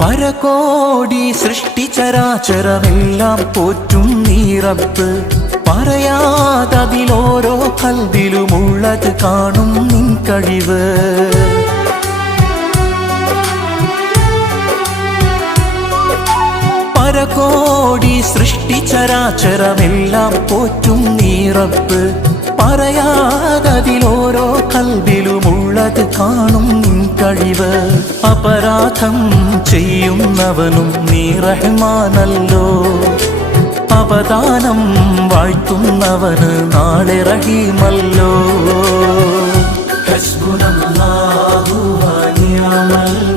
പരകോടി സൃഷ്ടിചരാചരമെല്ലാം പോറ്റും നീ റബ്ബ്. പറയാതതിലോരോ കൽബിലുമുള്ളത് കാണും നിൻ കഴിവ്. പരകോടി സൃഷ്ടിചരാചരമെല്ലാം പോറ്റും നീ റബ്ബ്. പറയാതതിലോരോ കൽബിലുമുള്ളത് കാണും നിൻ കഴിവ്. അപരാധം ചെയ്യുന്നവനും നീ റഹ്മാനല്ലോ. അവദാനം വാഴ്ത്തുന്നവന് നാളെ റഹീമല്ലോ. ഹസ്ബുനല്ലാഹു വ നിഅമൽ